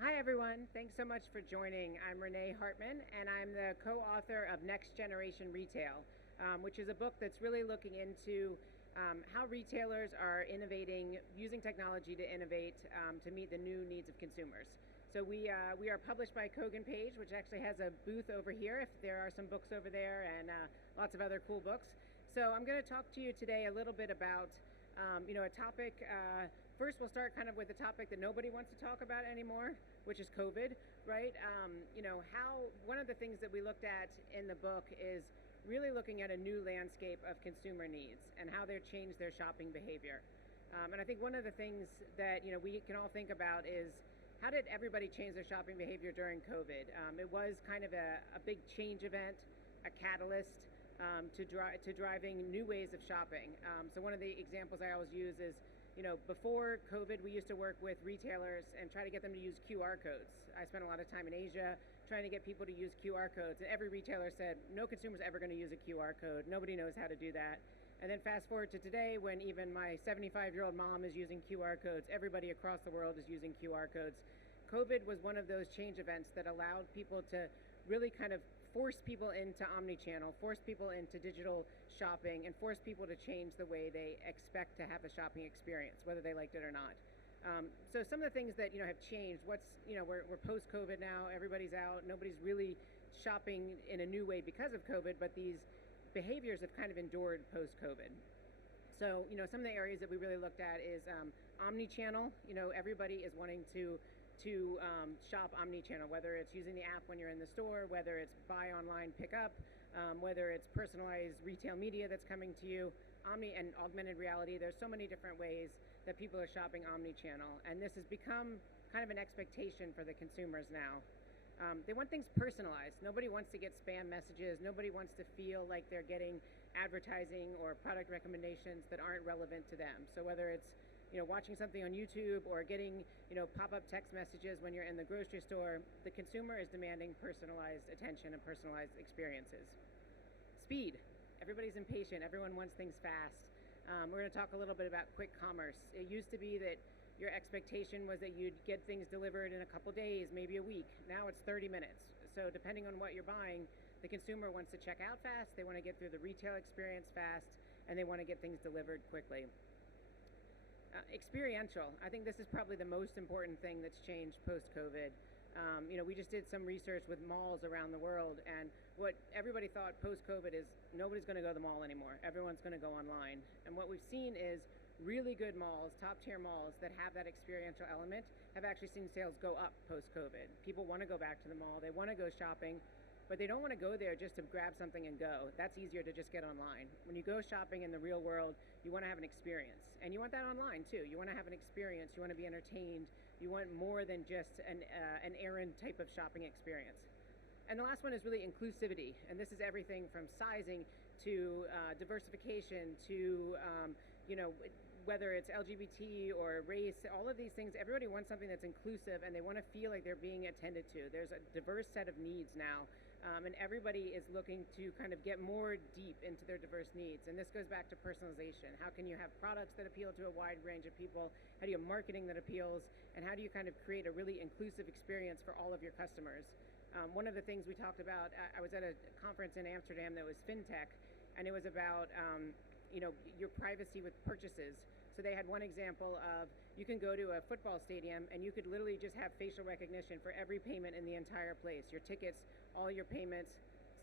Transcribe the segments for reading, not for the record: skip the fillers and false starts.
Hi, everyone. Thanks so much for joining. I'm Renee Hartman, and I'm the co-author of Next Generation Retail, which is a book that's really looking into how retailers are innovating, using technology to innovate to meet the new needs of consumers. So we are published by Kogan Page, which actually has a booth over here, if there are some books over there, and lots of other cool books. So I'm going to talk to you today a little bit about a topic. First, we'll start kind of with a topic that nobody wants to talk about anymore, which is COVID, right? One of the things that we looked at in the book is really looking at a new landscape of consumer needs and how they've changed their shopping behavior. And I think one of the things that we can all think about is how did everybody change their shopping behavior during COVID? It was kind of a big change event, a catalyst to driving new ways of shopping. So one of the examples I always use is, before COVID, we used to work with retailers and try to get them to use QR codes. I spent a lot of time in Asia trying to get people to use QR codes, and every retailer said, no consumer's ever going to use a QR code. Nobody knows how to do that. And then fast forward to today, when even my 75-year-old mom is using QR codes, everybody across the world is using QR codes. COVID was one of those change events that allowed people to really kind of force people into omnichannel, force people into digital shopping, and force people to change the way they expect to have a shopping experience, whether they liked it or not. So some of the things that have changed. We're post-COVID now. Everybody's out. Nobody's really shopping in a new way because of COVID, but these behaviors have kind of endured post-COVID. So some of the areas that we really looked at is omnichannel. Everybody is wanting to shop omnichannel, whether it's using the app when you're in the store, whether it's buy online, pick up, whether it's personalized retail media that's coming to you, omni and augmented reality. There's so many different ways that people are shopping omnichannel, and this has become kind of an expectation for the consumers now. They want things personalized. Nobody wants to get spam messages. Nobody wants to feel like they're getting advertising or product recommendations that aren't relevant to them. So whether it's watching something on YouTube or getting, pop-up text messages when you're in the grocery store, the consumer is demanding personalized attention and personalized experiences. Speed. Everybody's impatient. Everyone wants things fast. We're going to talk a little bit about quick commerce. It used to be that your expectation was that you'd get things delivered in a couple days, maybe a week. Now it's 30 minutes. So depending on what you're buying, the consumer wants to check out fast, they want to get through the retail experience fast, and they want to get things delivered quickly. Experiential. I think this is probably the most important thing that's changed post-COVID. We just did some research with malls around the world, and what everybody thought post-COVID is nobody's going to go to the mall anymore. Everyone's going to go online. And what we've seen is really good malls, top-tier malls that have that experiential element have actually seen sales go up post-COVID. People want to go back to the mall. They want to go shopping, but they don't want to go there just to grab something and go. That's easier to just get online. When you go shopping in the real world, you want to have an experience. And you want that online too. You want to have an experience. You want to be entertained. You want more than just an errand type of shopping experience. And the last one is really inclusivity. And this is everything from sizing to diversification to, whether it's LGBT or race, all of these things, everybody wants something that's inclusive and they want to feel like they're being attended to. There's a diverse set of needs now. And everybody is looking to kind of get more deep into their diverse needs. And this goes back to personalization. How can you have products that appeal to a wide range of people? How do you have marketing that appeals? And how do you kind of create a really inclusive experience for all of your customers? One of the things we talked about, I was at a conference in Amsterdam that was fintech, and it was about your privacy with purchases. So they had one example of you can go to a football stadium and you could literally just have facial recognition for every payment in the entire place, your tickets, all your payments.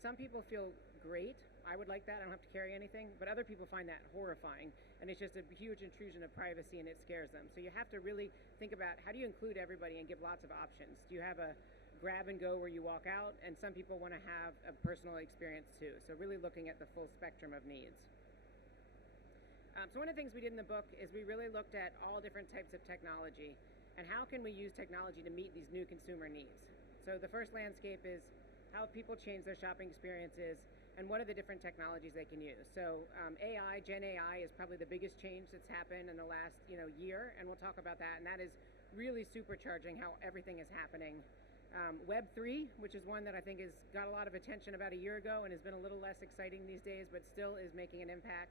Some people feel great. I would like that. I don't have to carry anything. But other people find that horrifying. And it's just a huge intrusion of privacy and it scares them. So you have to really think about how do you include everybody and give lots of options. Do you have a grab and go where you walk out? And some people want to have a personal experience too. So really looking at the full spectrum of needs. So one of the things we did in the book is we really looked at all different types of technology and how can we use technology to meet these new consumer needs. So the first landscape is how people change their shopping experiences and what are the different technologies they can use. So AI, Gen AI is probably the biggest change that's happened in the last year, and we'll talk about that, and that is really supercharging how everything is happening. Web 3, which is one that I think has got a lot of attention about a year ago and has been a little less exciting these days, but still is making an impact.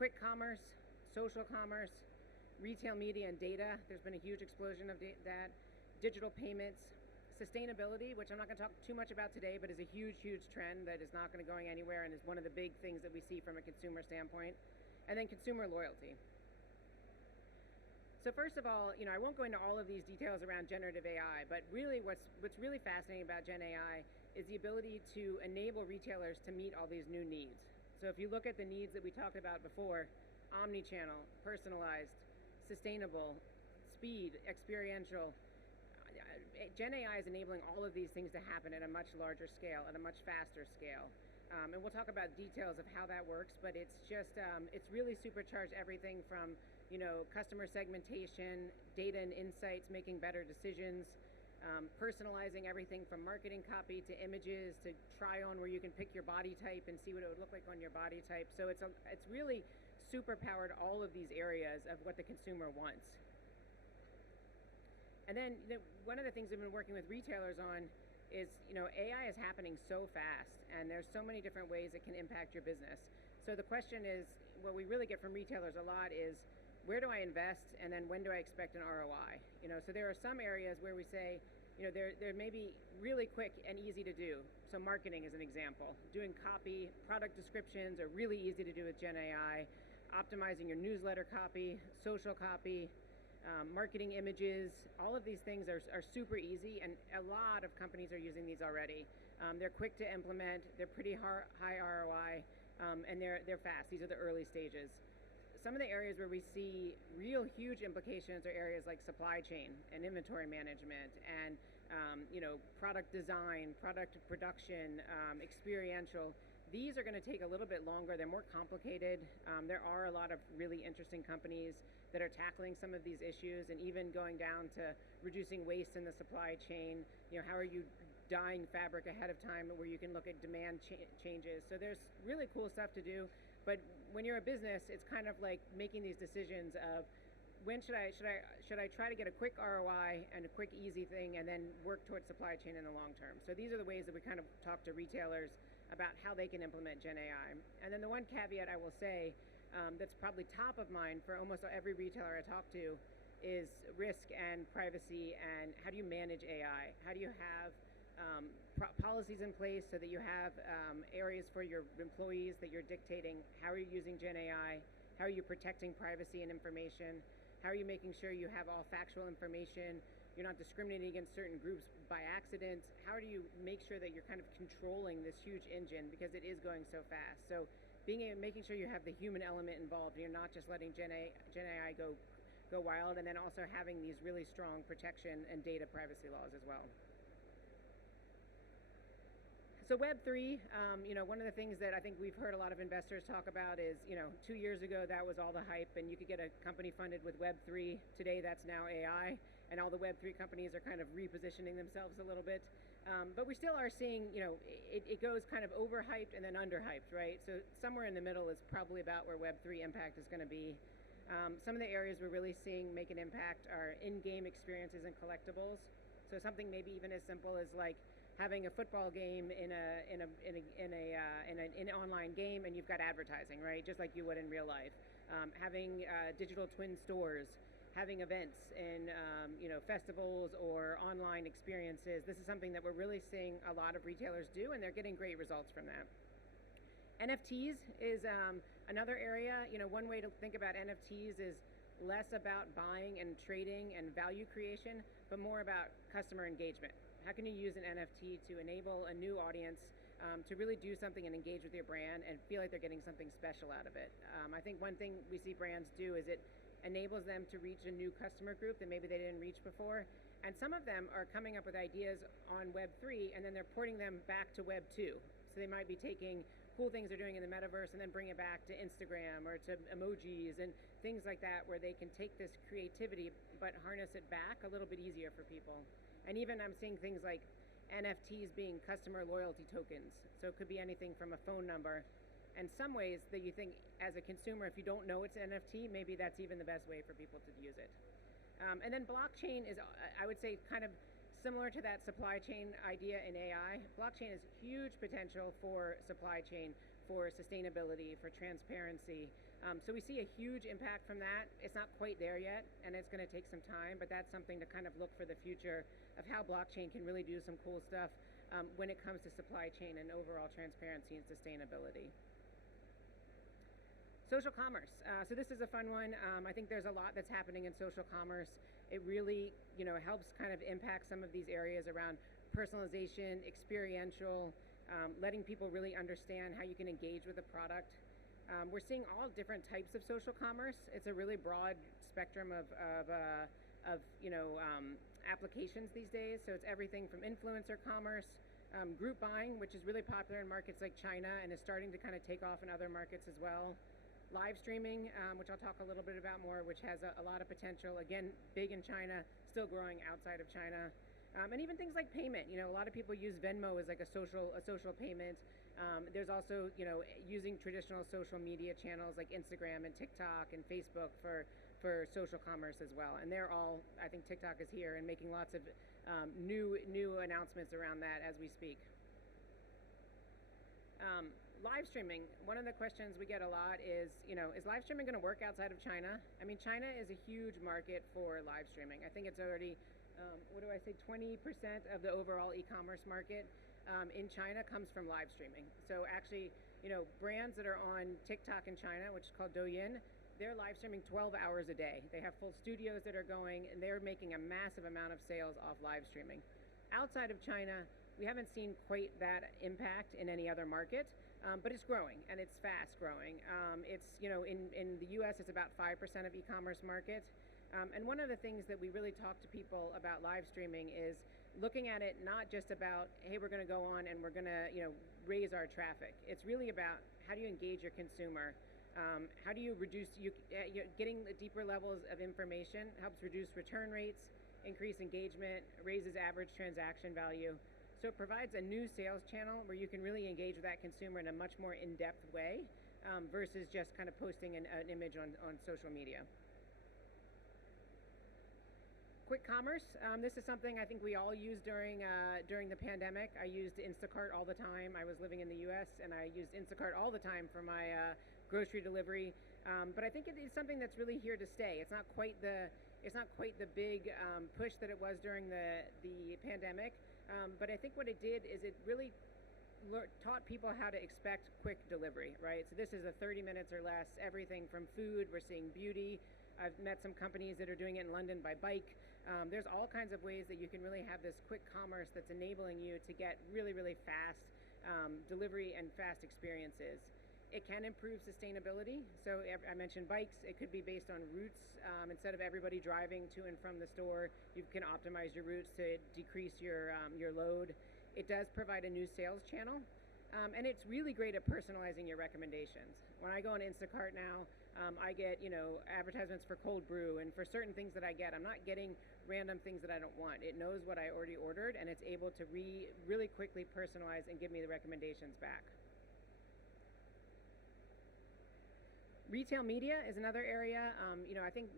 Quick commerce, social commerce, retail media and data. There's been a huge explosion of that. digital payments, sustainability, which I'm not going to talk too much about today, but is a huge, huge trend that is not going to go anywhere and is one of the big things that we see from a consumer standpoint. And then consumer loyalty. So first of all, I won't go into all of these details around generative AI, but really what's really fascinating about Gen AI is the ability to enable retailers to meet all these new needs. So if you look at the needs that we talked about before, omnichannel, personalized, sustainable, speed, experiential, Gen AI is enabling all of these things to happen at a much larger scale, at a much faster scale. And we'll talk about details of how that works, but it's just, it's really supercharged everything from, customer segmentation, data and insights, making better decisions, personalizing everything from marketing copy to images to try on, where you can pick your body type and see what it would look like on your body type. So it's really super powered all of these areas of what the consumer wants. And then one of the things we've been working with retailers on is, AI is happening so fast, and there's so many different ways it can impact your business. So the question is, what we really get from retailers a lot is, where do I invest, and then when do I expect an ROI? So there are some areas where we say, they're maybe really quick and easy to do. So marketing is an example. Doing copy, product descriptions are really easy to do with Gen AI. Optimizing your newsletter copy, social copy, marketing images, all of these things are super easy, and a lot of companies are using these already. They're quick to implement, they're pretty high ROI, and they're fast. These are the early stages. Some of the areas where we see real huge implications are areas like supply chain and inventory management and product design, product production, experiential. These are going to take a little bit longer. They're more complicated. There are a lot of really interesting companies that are tackling some of these issues, and even going down to reducing waste in the supply chain. How are you dyeing fabric ahead of time where you can look at demand changes? So there's really cool stuff to do. But when you're a business, it's kind of like making these decisions of, when should I try to get a quick ROI and a quick easy thing, and then work towards supply chain in the long term. So these are the ways that we kind of talk to retailers about how they can implement Gen AI. And then the one caveat I will say that's probably top of mind for almost every retailer I talk to is risk and privacy, and how do you manage AI? How do you have policies in place so that you have areas for your employees that you're dictating? How are you using Gen AI? How are you protecting privacy and information? How are you making sure you have all factual information? You're not discriminating against certain groups by accident. How do you make sure that you're kind of controlling this huge engine, because it is going so fast? So making sure you have the human element involved, and you're not just letting Gen AI go wild, and then also having these really strong protection and data privacy laws as well. So Web3, one of the things that I think we've heard a lot of investors talk about is, 2 years ago that was all the hype, and you could get a company funded with Web3. Today that's now AI, and all the Web3 companies are kind of repositioning themselves a little bit. But we still are seeing, it goes kind of overhyped and then underhyped, right? So somewhere in the middle is probably about where Web3 impact is going to be. Some of the areas we're really seeing make an impact are in-game experiences and collectibles. So something maybe even as simple as like having a football game in an online game, and you've got advertising, right? Just like you would in real life. Having digital twin stores, having events in festivals or online experiences. This is something that we're really seeing a lot of retailers do, and they're getting great results from that. NFTs is another area. One way to think about NFTs is less about buying and trading and value creation, but more about customer engagement. How can you use an NFT to enable a new audience to really do something and engage with your brand and feel like they're getting something special out of it? I think one thing we see brands do is it enables them to reach a new customer group that maybe they didn't reach before. And some of them are coming up with ideas on Web3, and then they're porting them back to Web 2. So they might be taking cool things they're doing in the metaverse and then bring it back to Instagram or to emojis and things like that, where they can take this creativity but harness it back a little bit easier for people. And even I'm seeing things like NFTs being customer loyalty tokens. So it could be anything from a phone number. And some ways that you think as a consumer, if you don't know it's an NFT, maybe that's even the best way for people to use it. And then blockchain is, I would say, kind of similar to that supply chain idea in AI. Blockchain has huge potential for supply chain, for sustainability, for transparency. So we see a huge impact from that. It's not quite there yet, and it's going to take some time, but that's something to kind of look for the future of how blockchain can really do some cool stuff when it comes to supply chain and overall transparency and sustainability. Social commerce. So this is a fun one. I think there's a lot that's happening in social commerce. It really, helps kind of impact some of these areas around personalization, experiential, letting people really understand how you can engage with a product. We're seeing all different types of social commerce. It's a really broad spectrum of applications these days. So it's everything from influencer commerce, group buying, which is really popular in markets like China and is starting to kind of take off in other markets as well. Live streaming, which I'll talk a little bit about more, which has a lot of potential. Again, big in China, still growing outside of China. And even things like payment. A lot of people use Venmo as like a social payment. There's also, using traditional social media channels like Instagram and TikTok and Facebook for social commerce as well. And they're all, I think TikTok is here and making lots of new announcements around that as we speak. Live streaming, one of the questions we get a lot is live streaming going to work outside of China? I mean, China is a huge market for live streaming. I think it's already, 20% of the overall e-commerce market in China comes from live streaming. So actually, brands that are on TikTok in China, which is called Douyin, they're live streaming 12 hours a day. They have full studios that are going, and they're making a massive amount of sales off live streaming. Outside of China, we haven't seen quite that impact in any other market, but it's growing, and it's fast growing. It's, in the US, it's about 5% of e-commerce market. And one of the things that we really talk to people about live streaming is looking at it not just about, hey, we're going to go on and we're going to, raise our traffic. It's really about how do you engage your consumer? How do you reduce, getting the deeper levels of information helps reduce return rates, increase engagement, raises average transaction value. So it provides a new sales channel where you can really engage with that consumer in a much more in-depth way versus just kind of posting an image on social media. Quick commerce. This is something I think we all used during the pandemic. I used Instacart all the time. I was living in the U.S. and I used Instacart all the time for my grocery delivery. But I think it is something that's really here to stay. It's not quite the big push that it was during the pandemic. But I think what it did is it really taught people how to expect quick delivery, right? So this is a 30 minutes or less, everything from food. We're seeing beauty. I've met some companies that are doing it in London by bike. There's all kinds of ways that you can really have this quick commerce that's enabling you to get really, really fast delivery and fast experiences. It can improve sustainability. So I mentioned bikes. It could be based on routes. Instead of everybody driving to and from the store, you can optimize your routes to decrease your load. It does provide a new sales channel. And it's really great at personalizing your recommendations. When I go on Instacart now, I get, advertisements for cold brew, and for certain things that I get, I'm not getting random things that I don't want. It knows what I already ordered, and it's able to really quickly personalize and give me the recommendations back. Retail media is another area. I think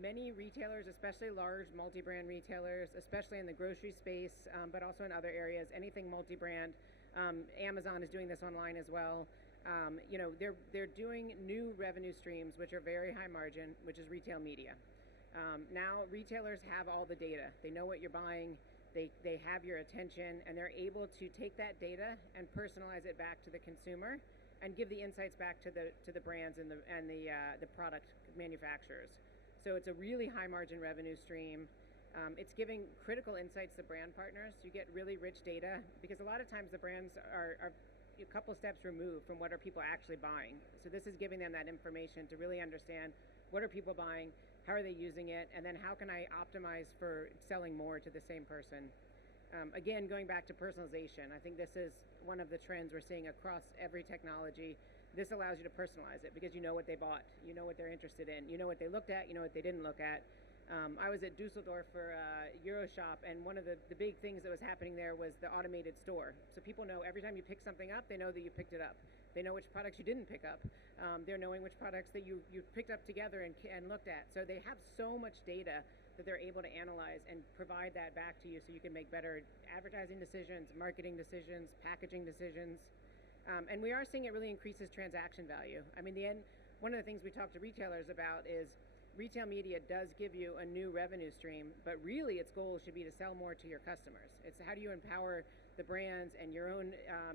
many retailers, especially large multi-brand retailers, especially in the grocery space, but also in other areas, anything multi-brand. Amazon is doing this online as well. They're doing new revenue streams, which are very high margin, which is retail media. Now retailers have all the data. They know what you're buying. They have your attention, and they're able to take that data and personalize it back to the consumer and give the insights back to the brands and the product manufacturers. So it's a really high margin revenue stream. It's giving critical insights to brand partners. You get really rich data because a lot of times the brands are a couple steps removed from what are people actually buying. So this is giving them that information to really understand what are people buying, how are they using it, and then how can I optimize for selling more to the same person. Again, going back to personalization, I think this is one of the trends we're seeing across every technology. This allows you to personalize it because you know what they bought, you know what they're interested in, you know what they looked at, you know what they didn't look at. I was at Dusseldorf for Euroshop, and one of the big things that was happening there was the automated store. So people know every time you pick something up, they know that you picked it up. They know which products you didn't pick up. They're knowing which products that you picked up together and looked at. So they have so much data that they're able to analyze and provide that back to you so you can make better advertising decisions, marketing decisions, packaging decisions. And we are seeing it really increases transaction value. I mean, one of the things we talk to retailers about is retail media does give you a new revenue stream, but really its goal should be to sell more to your customers. It's how do you empower the brands and your own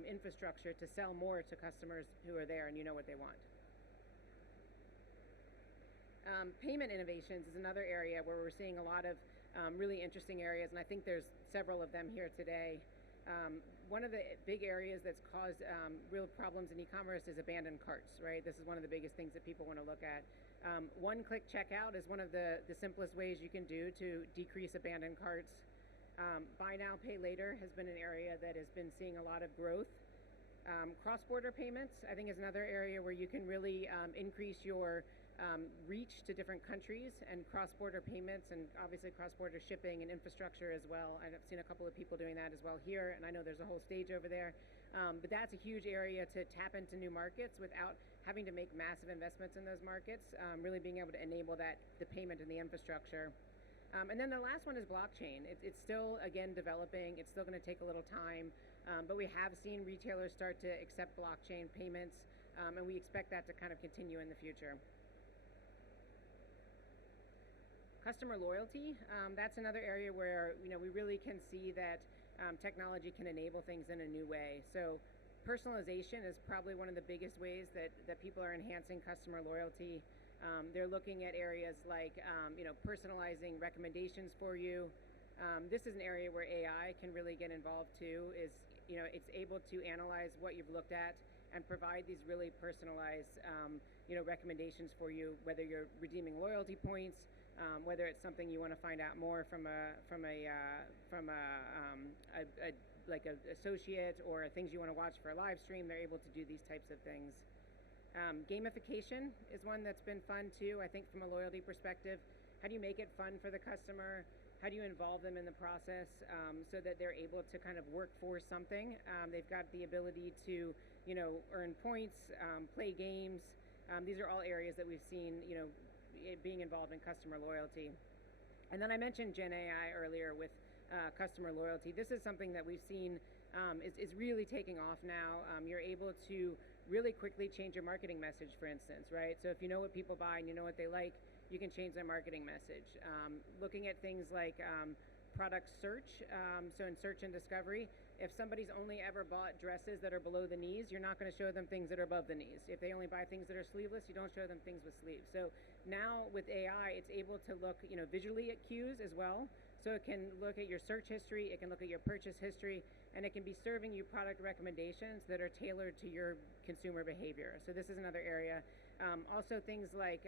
infrastructure to sell more to customers who are there and you know what they want. Payment innovations is another area where we're seeing a lot of really interesting areas, and I think there's several of them here today. One of the big areas that's caused real problems in e-commerce is abandoned carts, right? This is one of the biggest things that people want to look at. One-click checkout is one of the simplest ways you can do to decrease abandoned carts. Buy now, pay later has been an area that has been seeing a lot of growth. Cross-border payments, I think, is another area where you can really increase your reach to different countries, and cross-border payments, and obviously cross-border shipping and infrastructure as well. I've seen a couple of people doing that as well here, and I know there's a whole stage over there. But that's a huge area to tap into new markets without having to make massive investments in those markets, really being able to enable the payment and the infrastructure. And then the last one is blockchain. It's still, again, developing. It's still going to take a little time, but we have seen retailers start to accept blockchain payments, and we expect that to kind of continue in the future. Customer loyalty, that's another area where we really can see that technology can enable things in a new way. So personalization is probably one of the biggest ways that people are enhancing customer loyalty. They're looking at areas like personalizing recommendations for you. This is an area where AI can really get involved too. It's able to analyze what you've looked at and provide these really personalized recommendations for you, whether you're redeeming loyalty points, whether it's something you want to find out more from a associate, or things you want to watch for a live stream. They're able to do these types of things. Gamification is one that's been fun too, I think, from a loyalty perspective. How do you make it fun for the customer? How do you involve them in the process so that they're able to kind of work for something? They've got the ability to earn points, play games. These are all areas that we've seen being involved in customer loyalty. And then I mentioned Gen AI earlier with customer loyalty. This is something that we've seen is really taking off now. You're able to really quickly change your marketing message, for instance, right? So if you know what people buy and you know what they like, you can change their marketing message. Looking at things like product search, so in search and discovery, if somebody's only ever bought dresses that are below the knees, you're not going to show them things that are above the knees. If they only buy things that are sleeveless, you don't show them things with sleeves. So now with AI, it's able to look visually at cues as well. So it can look at your search history, it can look at your purchase history, and it can be serving you product recommendations that are tailored to your consumer behavior. So this is another area. Also things like,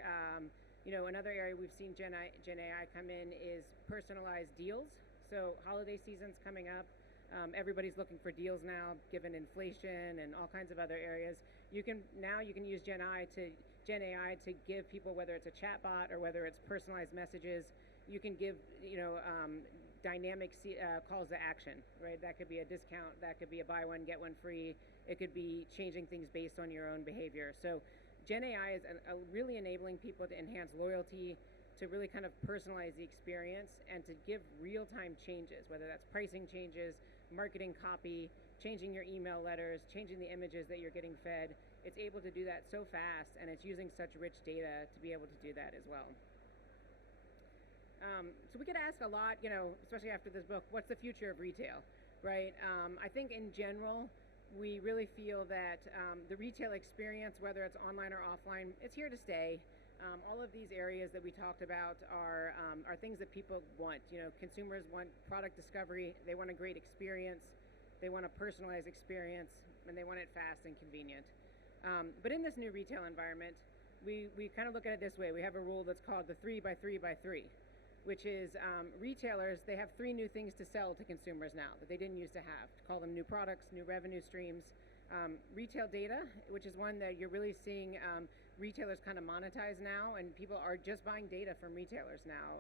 another area we've seen Gen AI come in is personalized deals. So holiday season's coming up. Everybody's looking for deals now, given inflation and all kinds of other areas. You can use Gen AI to give people, whether it's a chatbot or whether it's personalized messages, you can give dynamic calls to action, right? That could be a discount, that could be a buy one get one free. It could be changing things based on your own behavior. So Gen AI is really enabling people to enhance loyalty, to really kind of personalize the experience, and to give real-time changes, whether that's pricing changes, marketing copy, changing your email letters, changing the images that you're getting fed. It's able to do that so fast, and it's using such rich data to be able to do that as well. So we get asked a lot, especially after this book, what's the future of retail, right? I think in general, we really feel that the retail experience, whether it's online or offline, it's here to stay. All of these areas that we talked about are things that people want. Consumers want product discovery, they want a great experience, they want a personalized experience, and they want it fast and convenient. But in this new retail environment, we kind of look at it this way. We have a rule that's called the 3 by 3 by 3, which is retailers, they have 3 new things to sell to consumers now that they didn't used to have. Call them new products, new revenue streams. Retail data, which is one that you're really seeing retailers kind of monetize now, and people are just buying data from retailers now.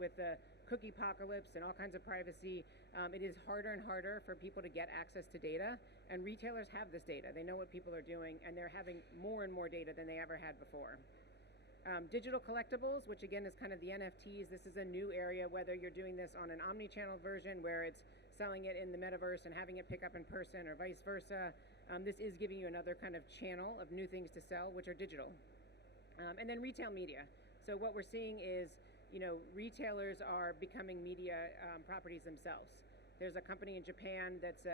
With the cookie apocalypse and all kinds of privacy, it is harder and harder for people to get access to data, and retailers have this data. They know what people are doing, and they're having more and more data than they ever had before. Digital collectibles, which again is kind of the NFTs. This is a new area, whether you're doing this on an omnichannel version where it's selling it in the metaverse and having it pick up in person, or vice versa. This is giving you another kind of channel of new things to sell, which are digital. And then retail media. So what we're seeing is, retailers are becoming media properties themselves. There's a company in Japan that's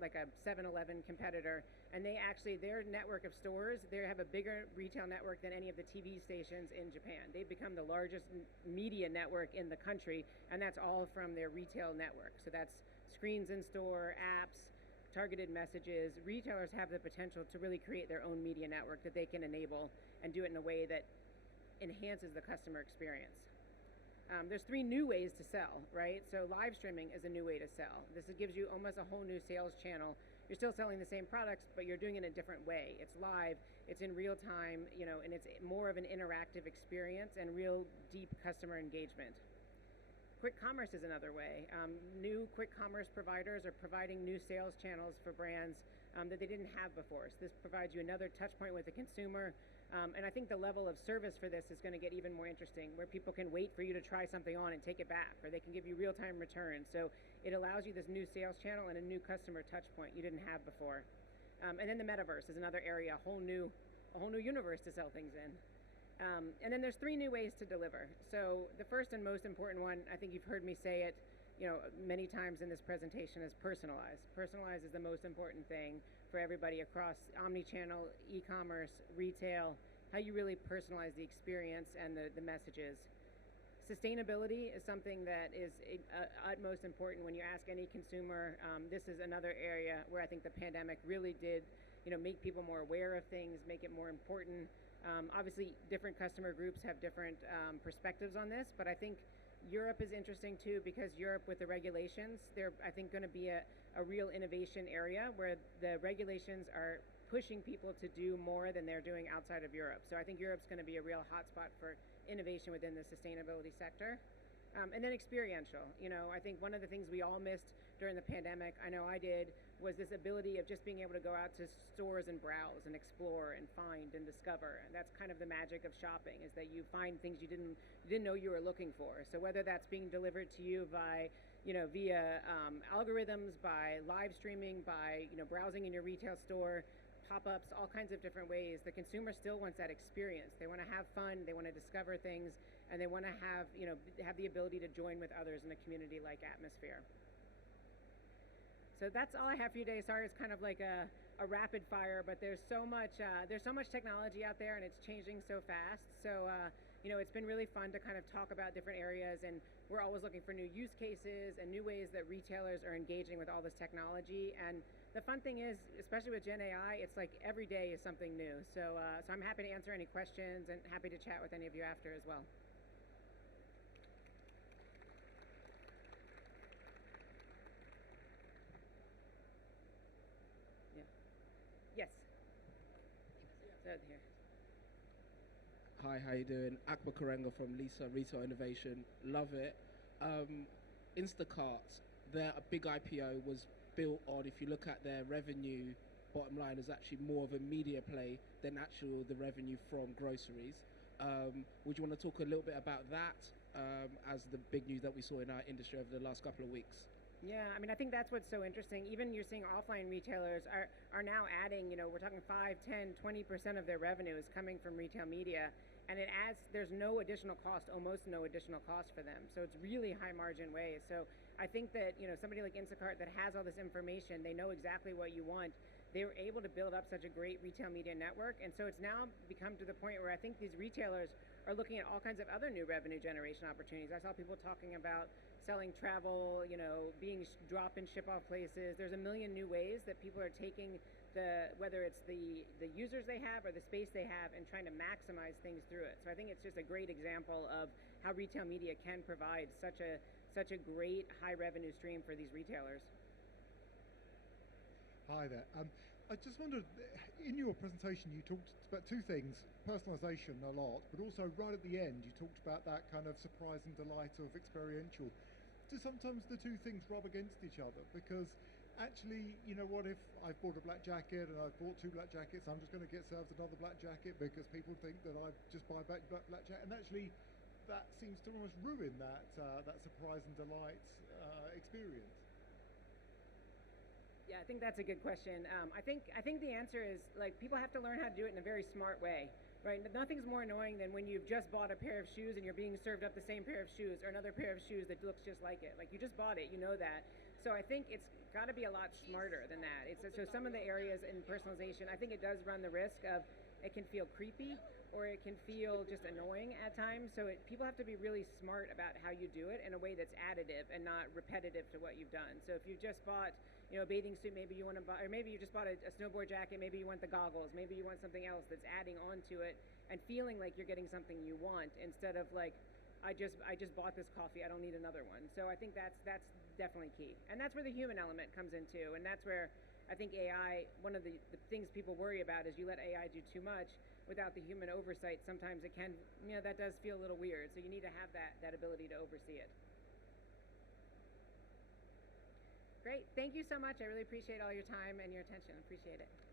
like a 7-Eleven competitor, and their network of stores, they have a bigger retail network than any of the TV stations in Japan. They've become the largest media network in the country, and that's all from their retail network. So that's screens in store, apps, targeted messages. Retailers have the potential to really create their own media network that they can enable and do it in a way that enhances the customer experience. There's 3 new ways to sell, right? So live streaming is a new way to sell. This gives you almost a whole new sales channel. You're still selling the same products, but you're doing it in a different way. It's live, it's in real time, and it's more of an interactive experience and real deep customer engagement. Quick commerce is another way. New quick commerce providers are providing new sales channels for brands that they didn't have before. So this provides you another touch point with the consumer. And I think the level of service for this is going to get even more interesting, where people can wait for you to try something on and take it back, or they can give you real-time returns. So it allows you this new sales channel and a new customer touch point you didn't have before. And then the metaverse is another area, a whole new universe to sell things in. And then there's 3 new ways to deliver. So the first and most important one, I think you've heard me say it, many times in this presentation, is personalize. Personalize is the most important thing for everybody across omnichannel, e-commerce, retail, how you really personalize the experience and the messages. Sustainability is something that is utmost important when you ask any consumer. This is another area where I think the pandemic really did, make people more aware of things, make it more important. Obviously, different customer groups have different perspectives on this, but I think Europe is interesting too, because Europe, with the regulations, they're, I think, going to be a real innovation area where the regulations are pushing people to do more than they're doing outside of Europe. So I think Europe's going to be a real hotspot for innovation within the sustainability sector. And then experiential. I think one of the things we all missed during the pandemic, I know I did, was this ability of just being able to go out to stores and browse and explore and find and discover. And that's kind of the magic of shopping, is that you find things you didn't know you were looking for. So whether that's being delivered to you by, via algorithms, by live streaming, by, browsing in your retail store, pop-ups, all kinds of different ways, the consumer still wants that experience. They want to have fun, they want to discover things, and they want to have, have the ability to join with others in a community-like atmosphere. So that's all I have for you today. Sorry, it's kind of like a rapid fire, but there's so much technology out there, and it's changing so fast. So it's been really fun to kind of talk about different areas, and we're always looking for new use cases and new ways that retailers are engaging with all this technology. And the fun thing is, especially with Gen AI, it's like every day is something new. So I'm happy to answer any questions and happy to chat with any of you after as well. Yes. So here. Hi, how you doing? Akbar Karenga from Lisa Retail Innovation. Love it. Instacart, their big IPO was built on, if you look at their revenue, bottom line is actually more of a media play than the revenue from groceries. Would you want to talk a little bit about that as the big news that we saw in our industry over the last couple of weeks? Yeah, I think that's what's so interesting. Even you're seeing offline retailers are now adding, we're talking 5, 10, 20% of their revenue is coming from retail media, and there's no additional cost, almost no additional cost for them. So it's really high margin ways. So I think that, somebody like Instacart that has all this information, they know exactly what you want. They were able to build up such a great retail media network, and so it's now become to the point where I think these retailers are looking at all kinds of other new revenue generation opportunities. I saw people talking about selling travel, being drop and ship off places. There's a million new ways that people are taking whether it's the users they have or the space they have, and trying to maximize things through it. So I think it's just a great example of how retail media can provide such a great high revenue stream for these retailers. Hi there. I just wondered, in your presentation you talked about 2 things, personalization a lot, but also right at the end you talked about that kind of surprise and delight of experiential. Do sometimes the 2 things rub against each other? Because actually, what if I've bought a black jacket and I've bought 2 black jackets, I'm just going to get served another black jacket because people think that I just buy black jacket, and actually that seems to almost ruin that surprise and delight experience. Yeah, I think that's a good question. I think the answer is, like, people have to learn how to do it in a very smart way, Right, nothing's more annoying than when you've just bought a pair of shoes and you're being served up the same pair of shoes or another pair of shoes that looks just like it. Like, you just bought it, you know that. So I think it's got to be a lot smarter than that. So some of the areas in personalization, I think it does run the risk of it can feel creepy or it can feel just annoying at times. So people have to be really smart about how you do it in a way that's additive and not repetitive to what you've done. So if you just bought, you know, a bathing suit, maybe you want to buy, or maybe you just bought a snowboard jacket, maybe you want the goggles, maybe you want something else that's adding on to it and feeling like you're getting something you want instead of like, I just bought this coffee, I don't need another one. So I think that's definitely key. And that's where the human element comes in too. And that's where I think AI, one of the things people worry about is you let AI do too much without the human oversight. Sometimes it can, you know, that does feel a little weird. So you need to have that ability to oversee it. Great, thank you so much. I really appreciate all your time and your attention. Appreciate it.